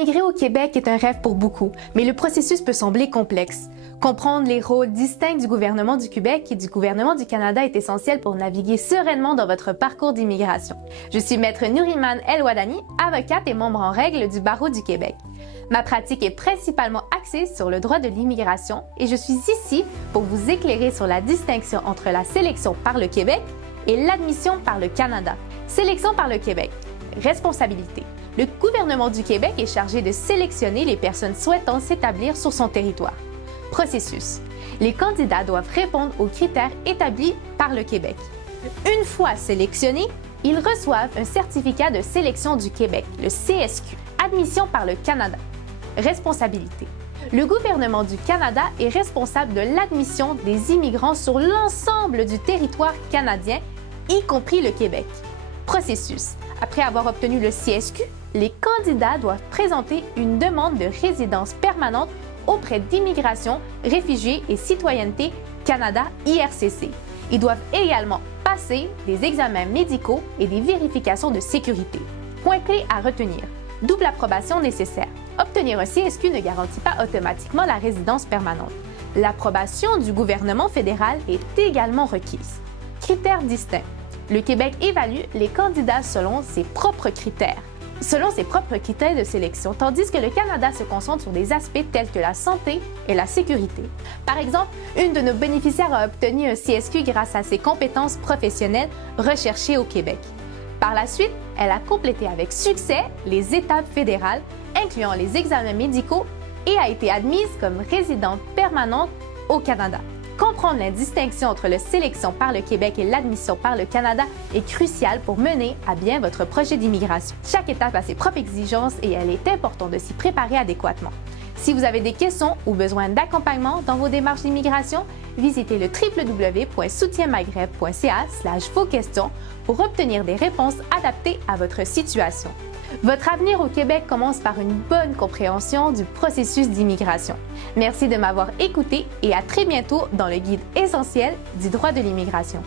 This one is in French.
Immigrer au Québec est un rêve pour beaucoup, mais le processus peut sembler complexe. Comprendre les rôles distincts du gouvernement du Québec et du gouvernement du Canada est essentiel pour naviguer sereinement dans votre parcours d'immigration. Je suis Maître Nouriman El-Wadani, avocate et membre en règle du Barreau du Québec. Ma pratique est principalement axée sur le droit de l'immigration et je suis ici pour vous éclairer sur la distinction entre la sélection par le Québec et l'admission par le Canada. Sélection par le Québec. Responsabilité. Le gouvernement du Québec est chargé de sélectionner les personnes souhaitant s'établir sur son territoire. Processus. Les candidats doivent répondre aux critères établis par le Québec. Une fois sélectionnés, ils reçoivent un certificat de sélection du Québec, le CSQ. Admission par le Canada. Responsabilité. Le gouvernement du Canada est responsable de l'admission des immigrants sur l'ensemble du territoire canadien, y compris le Québec. Processus. Après avoir obtenu le CSQ, les candidats doivent présenter une demande de résidence permanente auprès d'Immigration, Réfugiés et Citoyenneté Canada IRCC. Ils doivent également passer des examens médicaux et des vérifications de sécurité. Point clé à retenir. Double approbation nécessaire. Obtenir un CSQ ne garantit pas automatiquement la résidence permanente. L'approbation du gouvernement fédéral est également requise. Critères distincts. Le Québec évalue les candidats selon ses propres critères de sélection, tandis que le Canada se concentre sur des aspects tels que la santé et la sécurité. Par exemple, une de nos bénéficiaires a obtenu un CSQ grâce à ses compétences professionnelles recherchées au Québec. Par la suite, elle a complété avec succès les étapes fédérales, incluant les examens médicaux, et a été admise comme résidente permanente au Canada. Comprendre la distinction entre la sélection par le Québec et l'admission par le Canada est crucial pour mener à bien votre projet d'immigration. Chaque étape a ses propres exigences et il est important de s'y préparer adéquatement. Si vous avez des questions ou besoin d'accompagnement dans vos démarches d'immigration, visitez le www.soutienmaghreb.ca/vos-questions pour obtenir des réponses adaptées à votre situation. Votre avenir au Québec commence par une bonne compréhension du processus d'immigration. Merci de m'avoir écouté et à très bientôt dans le guide essentiel du droit de l'immigration.